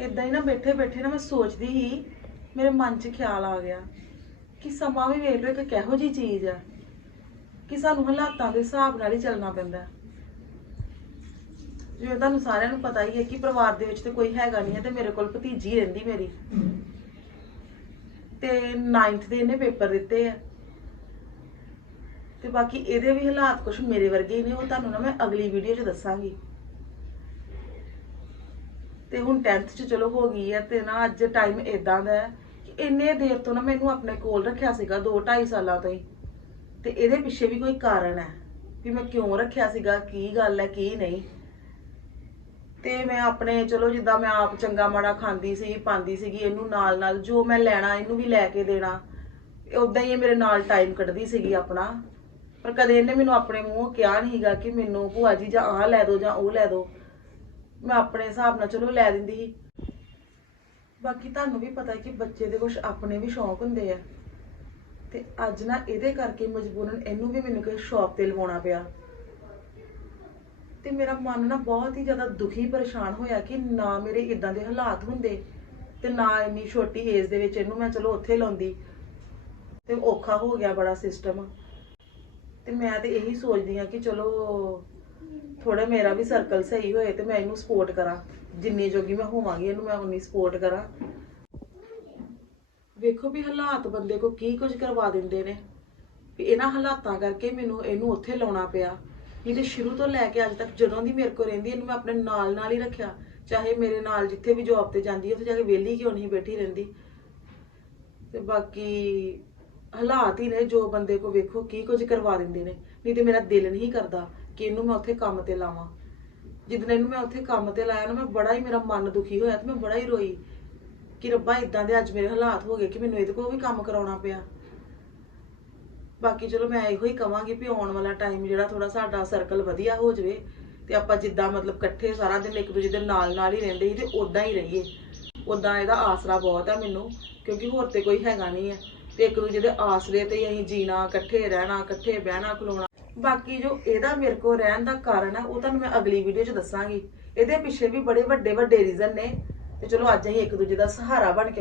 ਇਦਾਂ ਹੀ ਨਾ ਬੈਠੇ ਬੈਠੇ ਨਾ ਮੈਂ ਸੋਚਦੀ ਸੀ, ਮੇਰੇ ਮਨ 'ਚ ਖਿਆਲ ਆ ਗਿਆ ਕਿ ਸਮਾਂ ਵੀ ਵੇਖ ਲਓ ਇੱਕ ਕਿਹੋ ਜੀ ਚੀਜ਼ ਆ, ਕਿ ਸਾਨੂੰ ਹਾਲਾਤਾਂ ਦੇ ਹਿਸਾਬ ਨਾਲ ਹੀ ਚੱਲਣਾ ਪੈਂਦਾ। ਜਿਵੇਂ ਤੁਹਾਨੂੰ ਸਾਰਿਆਂ ਨੂੰ ਪਤਾ ਹੀ ਹੈ ਕਿ ਪਰਿਵਾਰ ਦੇ ਵਿੱਚ ਤੇ ਕੋਈ ਹੈਗਾ ਨਹੀਂ ਹੈ ਤੇ ਮੇਰੇ ਕੋਲ ਭਤੀਜੀ ਰਹਿੰਦੀ ਮੇਰੀ। ਤੇ 9th ਦੇ ਇਹਨੇ ਪੇਪਰ ਦਿੱਤੇ ਆ। ਤੇ ਬਾਕੀ ਇਹਦੇ ਵੀ ਹਾਲਾਤ ਕੁਝ ਮੇਰੇ ਵਰਗੇ ਹੀ ਨੇ, ਉਹ ਤੁਹਾਨੂੰ ਨਾ ਮੈਂ ਅਗਲੀ ਵੀਡੀਓ 'ਚ ਦੱਸਾਂਗੀ। ਤੇ ਹੁਣ 10th 'ਚ ਚਲੋ ਹੋ ਗਈ ਹੈ ਤੇ ਨਾ ਅੱਜ ਟਾਈਮ ਇਦਾਂ ਦਾ ਹੈ ਕਿ ਇੰਨੇ ਦੇਰ ਤੋਂ ਨਾ ਮੈਨੂੰ ਆਪਣੇ ਕੋਲ ਰੱਖਿਆ ਸੀਗਾ 2 2.5 ਸਾਲਾਂ ਤੋਂ ਹੀ। ਤੇ ਇਹਦੇ ਪਿੱਛੇ ਵੀ ਕੋਈ ਕਾਰਨ ਹੈ ਵੀ ਮੈਂ ਕਿਉਂ ਰੱਖਿਆ ਸੀਗਾ, ਕੀ ਗੱਲ ਹੈ, ਕੀ ਨਹੀਂ। ਤੇ ਮੈਂ ਆਪਣੇ ਚਲੋ ਜਿੱਦਾਂ ਮੈਂ ਆਪ ਚੰਗਾ ਮਾੜਾ ਖਾਂਦੀ ਸੀ, ਪਾਉਂਦੀ ਸੀਗੀ, ਇਹਨੂੰ ਨਾਲ ਨਾਲ ਜੋ ਮੈਂ ਲੈਣਾ, ਇਹਨੂੰ ਵੀ ਲੈ ਕੇ ਦੇਣਾ ਉਦਾਂ ਹੀ ਇਹ ਮੇਰੇ ਨਾਲ ਟਾਈਮ ਕੱਢਦੀ ਸੀਗੀ ਆਪਣਾ। ਪਰ ਕਦੇ ਇਹਨੇ ਮੈਨੂੰ ਆਪਣੇ ਮੂੰਹ ਕਿਹਾ ਨਹੀਂਗਾ ਕਿ ਮੈਨੂੰ ਭੂਆ ਜੀ ਜਾਂ ਆਹ ਲੈ ਦਿਓ ਜਾਂ ਉਹ ਲੈ ਦਿਓ ਮੈਂ ਆਪਣੇ ਹਿਸਾਬ ਨਾਲ ਚਲੋ ਲੈ ਦਿੰਦੀ ਸੀ। ਬਾਕੀ ਤੁਹਾਨੂੰ ਵੀ ਪਤਾ ਹੈ ਕਿ ਬੱਚੇ ਦੇ ਕੁਝ ਆਪਣੇ ਵੀ ਸ਼ੌਂਕ ਹੁੰਦੇ ਆ। ਤੇ ਅੱਜ ਨਾ ਇਹਦੇ ਕਰਕੇ ਮਜਬੂਰਨ ਇਹਨੂੰ ਵੀ ਮੈਨੂੰ ਕਿਸੇ ਸ਼ੌਪ ਤੇ ਲਵਾਉਣਾ ਪਿਆ। ਤੇ ਮੇਰਾ ਮਨ ਨਾ ਬਹੁਤ ਹੀ ਜ਼ਿਆਦਾ ਦੁਖੀ, ਪਰੇਸ਼ਾਨ ਹੋਇਆ ਕਿ ਨਾ ਮੇਰੇ ਇਦਾਂ ਦੇ ਹਾਲਾਤ ਹੁੰਦੇ ਤੇ ਨਾ ਇੰਨੀ ਛੋਟੀ ਏਜ ਦੇ ਵਿੱਚ ਇਹਨੂੰ ਮੈਂ ਚਲੋ ਉੱਥੇ ਲਾਉਂਦੀ। ਤੇ ਔਖਾ ਹੋ ਗਿਆ ਬੜਾ ਸਿਸਟਮ ਤੇ ਮੈਂ ਤੇ ਇਹੀ ਸੋਚਦੀ ਆ ਕਿ ਚਲੋ ਥੋੜਾ ਮੇਰਾ ਵੀ ਸਰਕਲ ਸਹੀ ਹੋਏ ਤੇ ਮੈਂ ਇਹਨੂੰ ਸਪੋਰਟ ਕਰਾਂ। ਜਿੰਨੀ ਜੋਗੀ ਮੈਂ ਹੋਵਾਂਗੀ, ਇਹਨੂੰ ਮੈਂ ਉਨੀ ਸਪੋਰਟ ਕਰਾਂ। ਵੇਖੋ ਵੀ ਹਾਲਾਤ ਬੰਦੇ ਕੋ ਕੀ ਕੁਝ ਕਰਵਾ ਦਿੰਦੇ ਨੇ। ਵੀ ਇਹਨਾਂ ਹਾਲਾਤਾਂ ਕਰਕੇ ਮੈਨੂੰ ਇਹਨੂੰ ਉੱਥੇ ਲਾਉਣਾ ਪਿਆ। ਨਹੀਂ ਤੇ ਸ਼ੁਰੂ ਤੋਂ ਲੈ ਕੇ ਅੱਜ ਤੱਕ ਜਦੋਂ ਦੀ ਮੇਰੇ ਕੋਲ ਰਹਿੰਦੀ, ਇਹਨੂੰ ਮੈਂ ਆਪਣੇ ਨਾਲ ਨਾਲ ਹੀ ਰੱਖਿਆ। ਚਾਹੇ ਮੇਰੇ ਨਾਲ ਜਿੱਥੇ ਵੀ ਜੌਬ ਤੇ ਜਾਂਦੀ ਹੈ, ਉੱਥੇ ਜਾ ਕੇ ਵਿਹਲੀ ਕਿਉਂ ਨਹੀਂ ਬੈਠੀ ਰਹਿੰਦੀ? ਤੇ ਬਾਕੀ ਹਾਲਾਤ ਹੀ ਨੇ ਜੋ ਬੰਦੇ ਕੋ ਵੇਖੋ ਕੀ ਕੁਝ ਕਰਵਾ ਦਿੰਦੇ ਨੇ। ਨਹੀਂ ਤੇ ਮੇਰਾ ਦਿਲ ਨਹੀਂ ਕਰਦਾ। ਕਿ ਇਹਨੂੰ ਮੈਂ ਉੱਥੇ ਕੰਮ ਤੇ ਲਾਵਾਂ। ਜਿੱਦਣ ਇਹਨੂੰ ਮੈਂ ਉੱਥੇ ਕੰਮ ਤੇ ਲਾਇਆ ਨਾ, ਮੈਂ ਬੜਾ ਹੀ ਮੇਰਾ ਮਨ ਦੁਖੀ ਹੋਇਆ ਤੇ ਮੈਂ ਬੜਾ ਹੀ ਰੋਈ ਕਿ ਰੱਬਾ ਇਦਾਂ ਦੇ ਅੱਜ ਮੇਰੇ ਹਾਲਾਤ ਹੋ ਗਏ ਕਿ ਮੈਨੂੰ ਇਹਦੇ ਕੋਲ ਵੀ ਕੰਮ ਕਰਾਉਣਾ ਪਿਆ। ਬਾਕੀ ਚਲੋ ਮੈਂ ਇਹੋ ਹੀ ਕਵਾਂਗੀ ਵੀ ਆਉਣ ਵਾਲਾ ਟਾਈਮ ਜਿਹੜਾ ਥੋੜਾ ਸਾਡਾ ਸਰਕਲ ਵਧੀਆ ਹੋ ਜਾਵੇ ਤੇ ਆਪਾਂ ਜਿੱਦਾਂ ਮਤਲਬ ਇਕੱਠੇ ਸਾਰਾ ਦਿਨ ਇੱਕ ਦੂਜੇ ਦੇ ਨਾਲ ਨਾਲ ਹੀ ਰਹਿੰਦੇ ਸੀ ਤੇ ਉਦਾਂ ਹੀ ਰਹੀਏ। ਉਦਾਂ ਇਹਦਾ ਆਸਰਾ ਬਹੁਤ ਹੈ ਮੈਨੂੰ, ਕਿਉਂਕਿ ਹੋਰ ਤੇ ਕੋਈ ਹੈਗਾ ਨਹੀਂ ਹੈ ਤੇ ਇੱਕ ਦੂਜੇ ਦੇ ਆਸਰੇ ਤੇ ਹੀ ਅਸੀਂ ਜੀਣਾ, ਇਕੱਠੇ ਰਹਿਣਾ, ਇਕੱਠੇ ਬਹਿਣਾ, ਖਲੋਣਾ। ਬਾਕੀ ਜੋ ਇਹਦਾ ਮੇਰੇ ਕੋਲ ਰਹਿਣ ਦਾ ਕਾਰਨ ਆ, ਉਹ ਤੁਹਾਨੂੰ ਮੈਂ ਅਗਲੀ ਵੀਡੀਓ 'ਚ ਦੱਸਾਂਗੀ। ਇਹਦੇ ਪਿੱਛੇ ਵੀ ਬੜੇ ਵੱਡੇ ਵੱਡੇ ਰੀਜ਼ਨ ਨੇ। ਤੇ ਚਲੋ ਅੱਜ ਅਸੀਂ ਇੱਕ ਦੂਜੇ ਦਾ ਸਹਾਰਾ ਬਣ ਕੇ